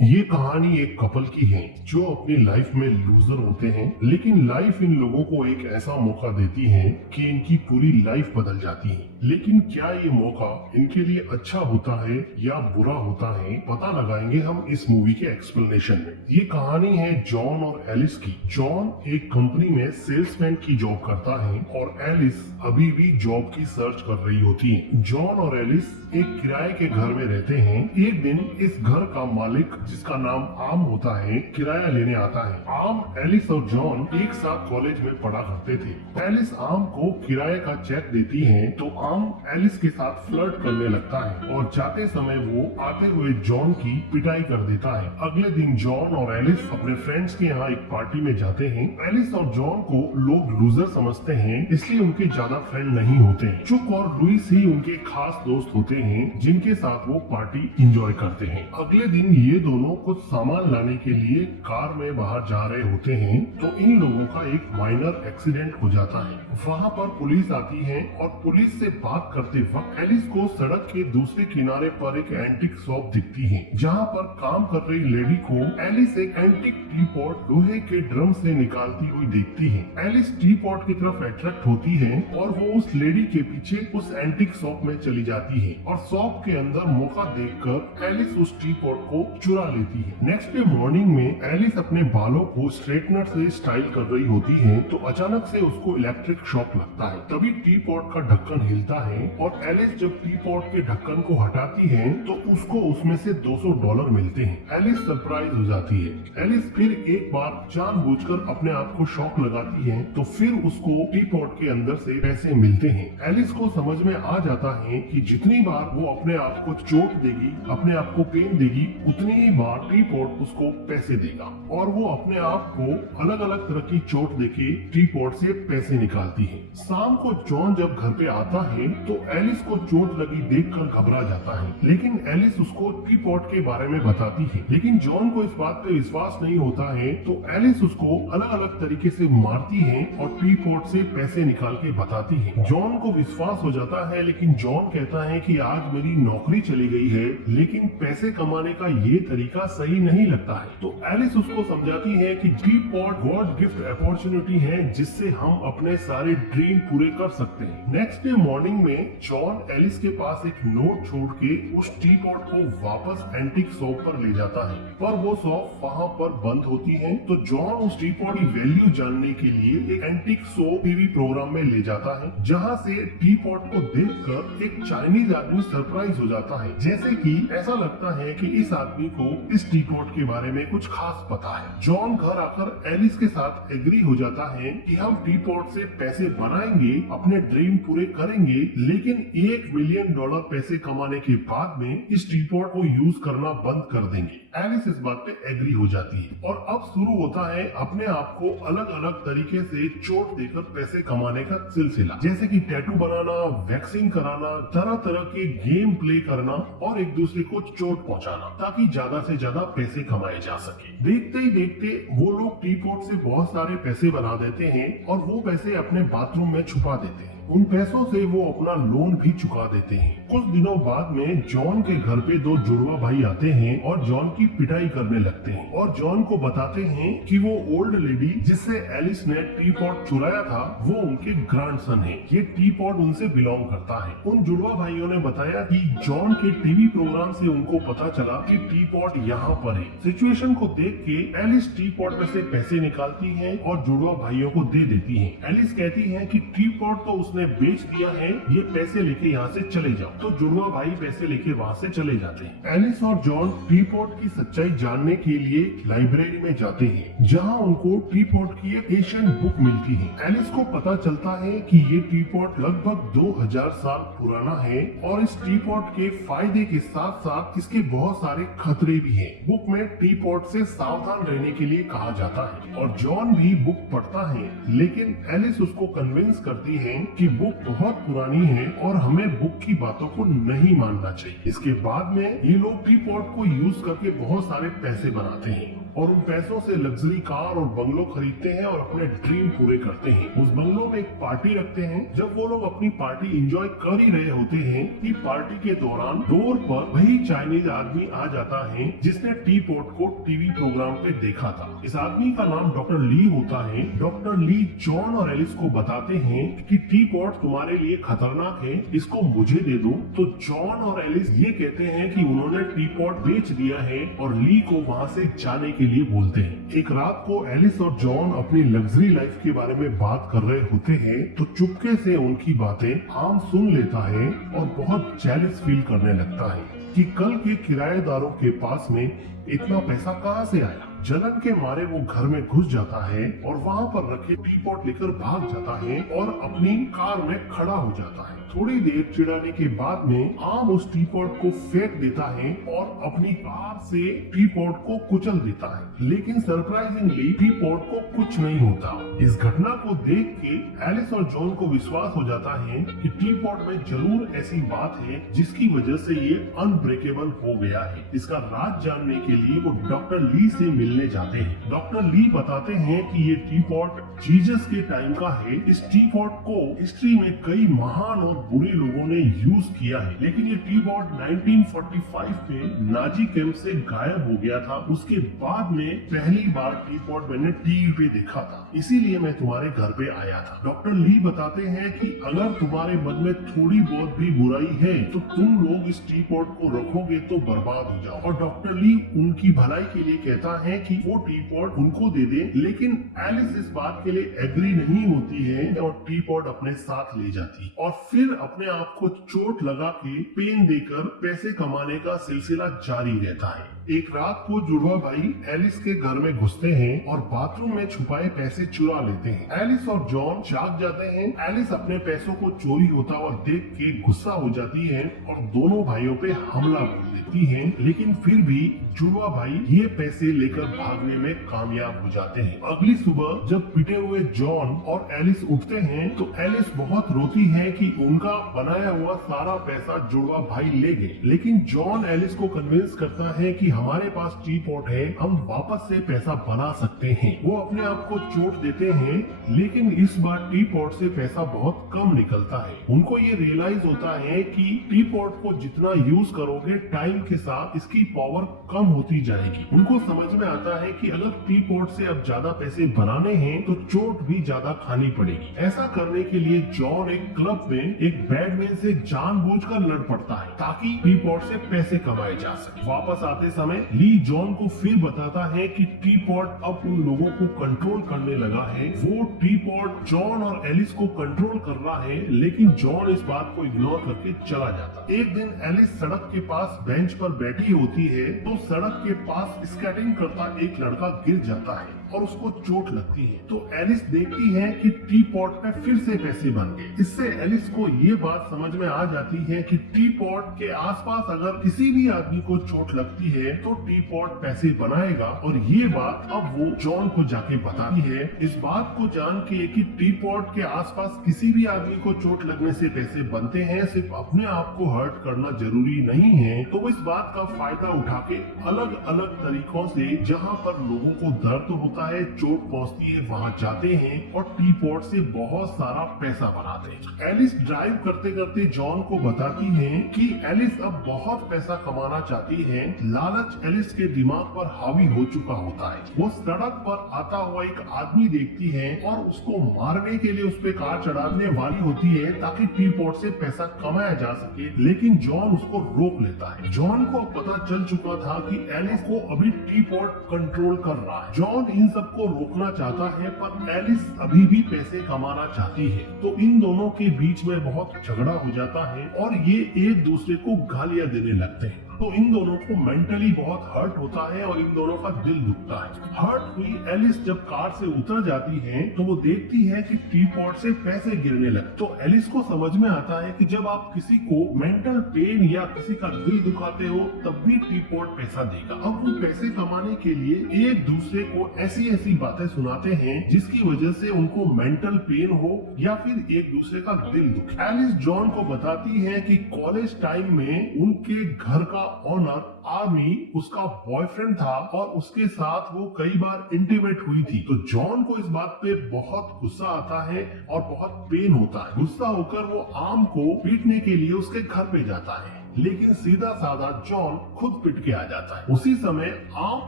ये कहानी एक कपल की है जो अपनी लाइफ में लूजर होते हैं, लेकिन लाइफ इन लोगों को एक ऐसा मौका देती है कि इनकी पूरी लाइफ बदल जाती है। लेकिन क्या ये मौका इनके लिए अच्छा होता है या बुरा होता है, पता लगाएंगे हम इस मूवी के एक्सप्लेनेशन में। ये कहानी है जॉन और एलिस की। जॉन एक कंपनी में सेल्समैन की जॉब करता है और एलिस अभी भी जॉब की सर्च कर रही होती है। जॉन और एलिस एक किराए के घर में रहते हैं। एक दिन इस घर का मालिक, जिसका नाम आम होता है, किराया लेने आता है। आम, एलिस और जॉन एक साथ कॉलेज में पढ़ा करते थे। एलिस आम को किराए का चेक देती है तो आम एलिस के साथ फ्लर्ट करने लगता है और जाते समय वो आते हुए जॉन की पिटाई कर देता है। अगले दिन जॉन और एलिस अपने फ्रेंड्स के यहाँ एक पार्टी में जाते हैं। एलिस और जॉन को लोग लूजर समझते हैं, इसलिए उनके ज्यादा फ्रेंड नहीं होते हैं। चुक और लुइस ही उनके खास दोस्त होते हैं जिनके साथ वो पार्टी एंजॉय करते हैं। अगले दिन ये दोनों कुछ सामान लाने के लिए कार में बाहर जा रहे होते हैं तो इन लोगों का एक माइनर एक्सीडेंट हो जाता है। वहाँ पर पुलिस आती है और पुलिस से बात करते वक्त एलिस को सड़क के दूसरे किनारे पर एक एंटीक शॉप दिखती है, जहाँ पर काम कर रही लेडी को एलिस एक एंटीक टी पॉट लोहे के ड्रम से निकालती हुई देखती है। एलिस टी पॉट की तरफ अट्रैक्ट होती है और वो उस लेडी के पीछे उस एंटीक शॉप में चली जाती है और शॉप के अंदर मौका देखकर एलिस उस टी पॉट को चुरा लेती है। नेक्स्ट डे मॉर्निंग में एलिस अपने बालों को स्ट्रेटनर से स्टाइल कर रही होती है तो अचानक से उसको इलेक्ट्रिक शॉक लगता है। तभी टी पॉट का ढक्कन हिलता है और एलिस जब टी पॉट के ढक्कन को हटाती है तो उसको उसमें से $200 मिलते हैं। एलिस सरप्राइज हो जाती है। एलिस फिर एक बार जानबूझकर अपने आप को शॉक लगाती है तो फिर उसको टी पॉट के अंदर से पैसे मिलते हैं। एलिस को समझ में आ जाता है कि जितनी बार वो अपने आप को चोट देगी, अपने आप को पेन देगी, उतनी ही बार टी पॉट उसको पैसे देगा और वो अपने आप को अलग अलग तरह की चोट देके टी पॉट से पैसे निकालती है। शाम को जॉन जब घर पे आता है तो एलिस को चोट लगी देखकर घबरा जाता है, लेकिन एलिस उसको टी पॉट के बारे में बताती है। लेकिन जॉन को इस बात पे विश्वास नहीं होता है तो एलिस उसको अलग अलग तरीके से मारती है और टी पॉट से पैसे निकाल के बताती है। जॉन को विश्वास हो जाता है, लेकिन जॉन कहता है कि आज मेरी नौकरी चली गई है, लेकिन पैसे कमाने का ये तरीका सही नहीं लगता है। तो एलिस उसको समझाती है कि T pot God gift opportunity है जिससे हम अपने सारे ड्रीम पूरे कर सकते हैं। नेक्स्ट डे मॉर्निंग में जॉन एलिस के पास एक नोट छोड़ के उस टी पॉट को वापस एंटीक शॉप पर ले जाता है, पर वो शॉप वहाँ पर बंद होती है। तो जॉन उस टी पॉट की वैल्यू जानने के लिए एक एंटीक शॉप टीवी प्रोग्राम में ले जाता है, जहाँ से टी पॉट को देखकर एक चाइनीज आदमी सरप्राइज हो जाता है। जैसे कि ऐसा लगता है कि इस आदमी को इस टी पॉट के बारे में कुछ खास पता है। जॉन घर आकर एलिस के साथ एग्री हो जाता है कि हम टी पॉट से पैसे बनाएंगे, अपने ड्रीम पूरे करेंगे, लेकिन $1 मिलियन पैसे कमाने के बाद में इस टी पॉट को यूज करना बंद कर देंगे। एलिस इस बात पे एग्री हो जाती है और अब शुरू होता है अपने आप को अलग अलग तरीके से चोट देकर पैसे कमाने का सिलसिला, जैसे कि टैटू बनाना, वैक्सिंग कराना, तरह तरह के गेम प्ले करना और एक दूसरे को चोट पहुंचाना ताकि ज्यादा से ज्यादा पैसे कमाए जा सके। देखते ही देखते वो लोग टी पॉट से बहुत सारे पैसे बना देते हैं और वो पैसे अपने बाथरूम में छुपा देते हैं। उन पैसों से वो अपना लोन भी चुका देते हैं। कुछ दिनों बाद में जॉन के घर पे दो जुड़वा भाई आते हैं और जॉन की पिटाई करने लगते हैं और जॉन को बताते हैं कि वो ओल्ड लेडी जिससे एलिस ने टी पॉट चुराया था वो उनके ग्रैंडसन है। ये टी पॉट उनसे बिलोंग करता है। उन जुड़वा भाइयों ने बताया कि जॉन के टीवी प्रोग्राम से उनको पता चला कि टी पॉट यहाँ पर है। सिचुएशन को देख के एलिस टी पॉट में से पैसे निकालती है और जुड़वा भाइयों को दे देती है। एलिस कहती है कि टी पॉट तो उसने बेच दिया है, ये पैसे लेके यहाँ से चले जाओ। तो जुड़वा भाई पैसे लेके वहाँ से चले जाते हैं। एलिस और जॉन टी पॉट की सच्चाई जानने के लिए लाइब्रेरी में जाते हैं, जहाँ उनको टी पॉट की एक एशियन बुक मिलती है। एलिस को पता चलता है कि ये टी पॉट लगभग 2000 साल पुराना है और इस टी पॉट के फायदे के साथ साथ इसके बहुत सारे खतरे भी हैं। बुक में टी पॉट से सावधान रहने के लिए कहा जाता है और जॉन भी बुक पढ़ता है, लेकिन एलिस उसको कन्विंस करती है कि बुक बहुत पुरानी है और हमें बुक की बातों को नहीं मानना चाहिए। इसके बाद में ये लोग टी पॉट को यूज करके बहुत सारे पैसे बनाते हैं। और उन पैसों से लग्जरी कार और बंगलो खरीदते हैं और अपने ड्रीम पूरे करते हैं। उस बंगलो में एक पार्टी रखते हैं। जब वो लोग अपनी पार्टी एंजॉय कर ही रहे होते हैं कि पार्टी के दौरान डोर पर वही चाइनीज आदमी आ जाता है जिसने टी पॉट को टीवी प्रोग्राम पे देखा था। इस आदमी का नाम डॉक्टर ली होता है। डॉक्टर ली जॉन और एलिस को बताते हैं कि टी पॉट तुम्हारे लिए खतरनाक है, इसको मुझे दे दो। तो जॉन और एलिस ये कहते हैं कि उन्होंने टी पॉट बेच दिया है और ली को वहाँ से जाने के लिए बोलते हैं। एक रात को एलिस और जॉन अपनी लग्जरी लाइफ के बारे में बात कर रहे होते हैं तो चुपके से उनकी बातें आम सुन लेता है और बहुत जेलस फील करने लगता है कि कल के किराएदारों के पास में इतना पैसा कहाँ से आया। जलन के मारे वो घर में घुस जाता है और वहाँ पर रखे टी पॉट लेकर भाग जाता है और अपनी कार में खड़ा हो जाता है। थोड़ी देर चिढ़ाने के बाद में आम उस टी पॉट को फेंक देता है और अपनी कार से टी पॉट को कुचल देता है, लेकिन सरप्राइजिंगली टी पॉट को कुछ नहीं होता। इस घटना को देख के एलिस और जॉन को विश्वास हो जाता है कि टी पॉट में जरूर ऐसी बात है जिसकी वजह से ये अनब्रेकेबल हो गया है। इसका राज जानने के लिए वो डॉक्टर ली से मिलने जाते हैं। डॉक्टर ली बताते हैं कि ये टी पॉट जीसस के टाइम का है। इस टी पॉट को हिस्ट्री में कई महान और बुरे लोगों ने यूज किया है, लेकिन ये टी पॉट 1945 में नाजी कैंप से गायब हो गया था। उसके बाद में पहली बार टी पॉट मैंने टीवी पे देखा था, इसीलिए मैं तुम्हारे घर पे आया था। डॉक्टर ली बताते हैं कि अगर तुम्हारे मन में थोड़ी बहुत भी बुराई है तो तुम लोग इस टी पॉट को रखोगे तो बर्बाद हो जाओ। और डॉक्टर ली उनकी भलाई के लिए कहता है कि वो टी पॉट उनको दे दे, लेकिन एलिस इस बात के लिए एग्री नहीं होती है और टी पॉट अपने साथ ले जाती है और फिर अपने आप को चोट लगा के पेन देकर पैसे कमाने का सिलसिला जारी रहता है। एक रात को जुड़वा भाई एलिस के घर में घुसते हैं और बाथरूम में छुपाए पैसे चुरा लेते हैं। एलिस और जॉन जाग जाते हैं। एलिस अपने पैसों को चोरी होता हुआ देख के गुस्सा हो जाती है और दोनों भाइयों पे हमला बोल देती है, लेकिन फिर भी जुड़वा भाई ये पैसे लेकर भागने में कामयाब हो जाते हैं। अगली सुबह जब पिटे हुए जॉन और एलिस उठते हैं तो एलिस बहुत रोती है कि उनका बनाया हुआ सारा पैसा जुड़वा भाई ले गए, लेकिन जॉन एलिस को कन्विंस करता है कि हमारे पास टी पॉट है, हम वापस से पैसा बना सकते हैं। वो अपने आप को चोट देते हैं, लेकिन इस बार टी पॉट से पैसा बहुत कम निकलता है। उनको ये रियलाइज होता है कि टी पॉट को जितना यूज करोगे टाइम के साथ इसकी पावर कम होती जाएगी। उनको समझ में आता है कि अगर टी पॉट से अब ज्यादा पैसे बनाने हैं तो चोट भी ज्यादा खानी पड़ेगी। ऐसा करने के लिए जॉन एक क्लब में एक बैडमैन से जानबूझकर लड़ पड़ता है ताकि टी पॉट से पैसे कमाए जा सके। वापस आते समय ली जॉन को फिर बताता है कि टी पॉट अब उन लोगों को कंट्रोल करने लगा है। वो टी पॉट जॉन और एलिस को कंट्रोल कर रहा है, लेकिन जॉन इस बात को इग्नोर करके चला जाता है। एक दिन एलिस सड़क के पास बेंच पर बैठी होती है तो सड़क के पास स्केटिंग करता एक लड़का गिर जाता है और उसको चोट लगती है। तो एलिस देखती है कि टी पॉट में फिर से पैसे बन गए। इससे एलिस को ये बात समझ में आ जाती है कि टी पॉट के आसपास अगर किसी भी आदमी को चोट लगती है तो टी पॉट पैसे बनाएगा, और ये बात अब वो जॉन को जाके बताती है। इस बात को जान के कि टी पॉट के आसपास किसी भी आदमी को चोट लगने से पैसे बनते हैं, सिर्फ अपने आप को हर्ट करना जरूरी नहीं है, तो वो इस बात का फायदा उठा के अलग अलग तरीकों से जहाँ पर लोगों को दर्द होता है, चोट पहुंचती है, वहां जाते हैं और टी पॉट से बहुत सारा पैसा बनाते हैं। एलिस ड्राइव करते करते जॉन को बताती है कि एलिस अब बहुत पैसा कमाना चाहती है। लालच एलिस के दिमाग पर हावी हो चुका होता है। वो सड़क पर आता हुआ एक आदमी देखती है और उसको मारने के लिए उस पे कार चढ़ाने वाली होती है ताकि टी पॉट से पैसा कमाया जा सके, लेकिन जॉन उसको रोक लेता है। जॉन को पता चल चुका था कि एलिस को अभी टी पॉट कंट्रोल कर रहा है। जॉन इन सबको रोकना चाहता है, पर एलिस अभी भी पैसे कमाना चाहती है। तो इन दोनों के बीच में बहुत झगड़ा हो जाता है और ये एक दूसरे को गालियां देने लगते हैं। तो इन दोनों को मेंटली बहुत हर्ट होता है और इन दोनों का दिल दुखता है। हर्ट हुई एलिस जब कार से उतर जाती है तो वो देखती है कि टी पॉट से पैसे गिरने लगे। तो एलिस को समझ में आता है कि जब आप किसी को मेंटल पेन या किसी का दिल दुखाते हो तब भी टी पॉट पैसा देगा। अब वो पैसे कमाने के लिए एक दूसरे को ऐसी ऐसी बातें सुनाते हैं जिसकी वजह से उनको मेंटल पेन हो या फिर एक दूसरे का दिल दुखे। एलिस जॉन को बताती है कि कॉलेज टाइम में उनके घर का ऑनर आर्मी उसका बॉयफ्रेंड था और उसके साथ वो कई बार इंटीमेट हुई थी। तो जॉन को इस बात पे बहुत गुस्सा आता है और बहुत पेन होता है। गुस्सा होकर वो आर्म को पीटने के लिए उसके घर पे जाता है, लेकिन सीधा साधा जॉन खुद पिट के आ जाता है। उसी समय आर्म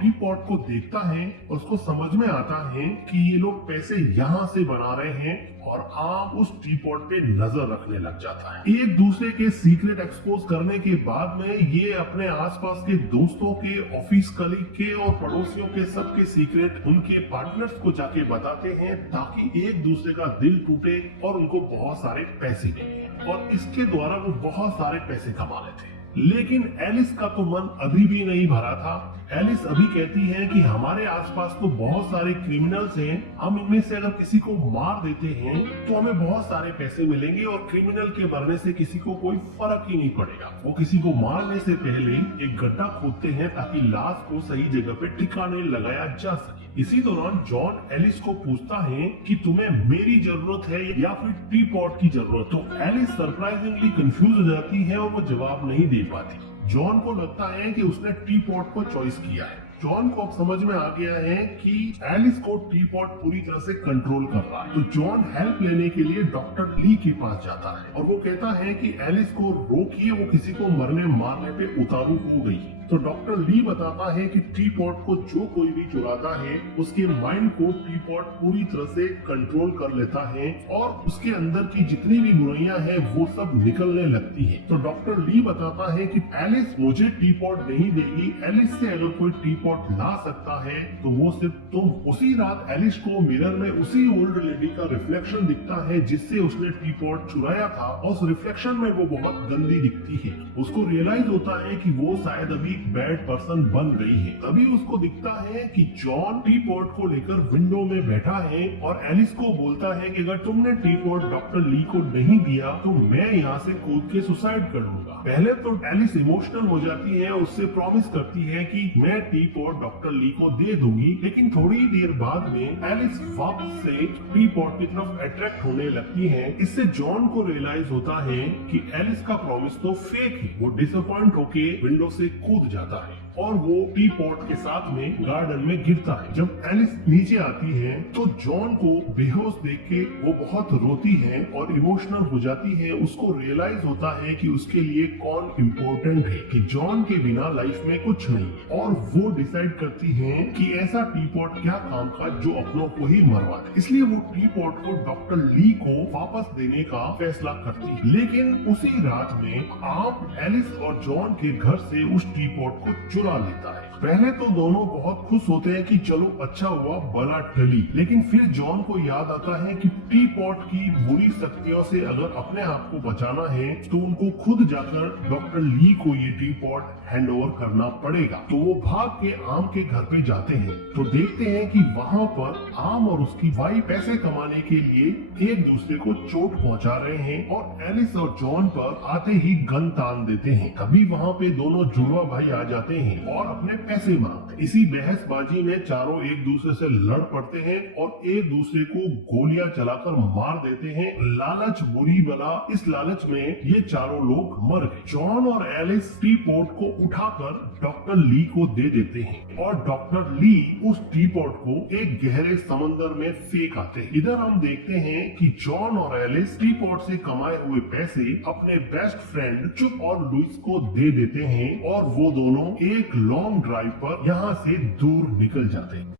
टीपॉट को देखता है और उसको समझ में आता है कि ये लोग पैसे यहाँ से बना रहे हैं और आर्म उस टीपॉट पे नजर रखने लग जाता है। एक दूसरे के सीक्रेट एक्सपोज करने के बाद में ये अपने आसपास के दोस्तों के, ऑफिस कलीग के और पड़ोसियों के सबके सीक्रेट उनके पार्टनर्स को जाके बताते हैं ताकि एक दूसरे का दिल टूटे और उनको बहुत सारे पैसे मिले, और इसके द्वारा वो बहुत सारे पैसे कमा लेते हैं। लेकिन एलिस का तो मन अभी भी नहीं भरा था। एलिस अभी कहती है कि हमारे आसपास तो बहुत सारे क्रिमिनल्स हैं, हम इनमें से अगर किसी को मार देते हैं तो हमें बहुत सारे पैसे मिलेंगे और क्रिमिनल के मरने से किसी को कोई फर्क ही नहीं पड़ेगा। वो किसी को मारने से पहले एक गड्ढा खोदते हैं ताकि लाश को सही जगह पे ठिकाने लगाया जा सके। इसी दौरान जॉन एलिस को पूछता है कि तुम्हें मेरी जरूरत है या फिर टीपॉट की जरूरत। तो एलिस सरप्राइजिंगली कंफ्यूज हो जाती है और वो जवाब नहीं दे पाती। जॉन को लगता है कि उसने टीपॉट को चॉइस किया है। जॉन को अब समझ में आ गया है कि एलिस को टीपॉट पूरी तरह से कंट्रोल कर रहा है। तो जॉन हेल्प लेने के लिए डॉक्टर ली के पास जाता है और वो कहता है कि एलिस को रोकिए, वो किसी को मरने मारने पे उतारू हो गई। तो डॉक्टर ली बताता है कि टीपॉट को जो कोई भी चुराता है उसके माइंड को टीपॉट पूरी तरह से कंट्रोल कर लेता है और उसके अंदर की जितनी भी बुराइयां हैं वो सब निकलने लगती हैं। तो डॉक्टर ली बताता है कि एलिस मुझे टीपॉट नहीं देगी, एलिस से अगर कोई टीपॉट ला सकता है तो वो सिर्फ तुम। उसी रात एलिस को मिरर में उसी ओल्ड लेडी का रिफ्लेक्शन दिखता है जिससे उसने टीपॉट चुराया था, और उस रिफ्लेक्शन में वो बहुत गंदी दिखती है। उसको रियलाइज होता है कि वो शायद अभी बैड पर्सन बन गई है। तभी उसको दिखता है कि जॉन टीपॉट को लेकर विंडो में बैठा है और एलिस को बोलता है कि अगर तुमने टीपॉट डॉक्टर ली को नहीं दिया तो मैं यहाँ से कूद के सुसाइड कर लूंगा। पहले तो एलिस इमोशनल हो जाती है, उससे प्रॉमिस करती है कि मैं टीपॉट डॉक्टर ली को दे दूंगी, लेकिन थोड़ी देर बाद में एलिस वापस से टीपॉट की तरफ अट्रैक्ट होने लगती है। इससे जॉन को रियलाइज होता है कि एलिस का प्रॉमिस तो फेक है। वो डिसअपॉइंट होके विंडो से कूद जाता है और वो टीपॉट के साथ में गार्डन में गिरता है। जब एलिस नीचे आती है तो जॉन को बेहोश देख के वो बहुत रोती है और इमोशनल हो जाती है। उसको रियलाइज होता है कि उसके लिए कौन इम्पोर्टेंट है, कि जॉन के बिना लाइफ में कुछ नहीं है, और वो डिसाइड करती है कि ऐसा टीपॉट क्या काम का जो अपनों को ही मरवा दे। इसलिए वो टीपॉट को डॉक्टर ली को वापस देने का फैसला करती है। लेकिन उसी रात में आप एलिस और जॉन के घर से उस टीपॉट को चुरा लेता है। पहले तो दोनों बहुत खुश होते हैं कि चलो अच्छा हुआ बला टली, लेकिन फिर जॉन को याद आता है कि टीपॉट की बुरी शक्तियों से अगर अपने आप को बचाना है तो उनको खुद जाकर डॉक्टर ली को ये टीपॉट हैंड ओवर करना पड़ेगा। तो वो भाग के आम के घर पे जाते हैं तो देखते हैं कि वहाँ पर आम और उसकी वाइफ पैसे कमाने के लिए एक दूसरे को चोट पहुँचा रहे हैं और एलिस और जॉन पर आते ही गन तान देते हैं। तभी वहाँ पे दोनों जुड़वा भाई आ जाते हैं और अपने पैसे मांगते। इसी बहसबाजी में चारों एक दूसरे से लड़ पड़ते हैं और एक दूसरे को गोलियां चलाकर मार देते हैं। लालच बुरी बला, इस लालच में ये चारों लोग मर गए। जॉन और एलिस टीपॉट को उठाकर डॉक्टर ली को दे देते हैं और डॉक्टर ली उस टीपॉट को एक गहरे समंदर में फेंक आते हैं। इधर हम देखते हैं कि जॉन और एलिस टीपॉट से कमाए हुए पैसे अपने बेस्ट फ्रेंड चुप और लुइस को दे देते हैं और वो दोनों एक लॉन्ग ड्राइव पर यहाँ से दूर निकल जाते हैं।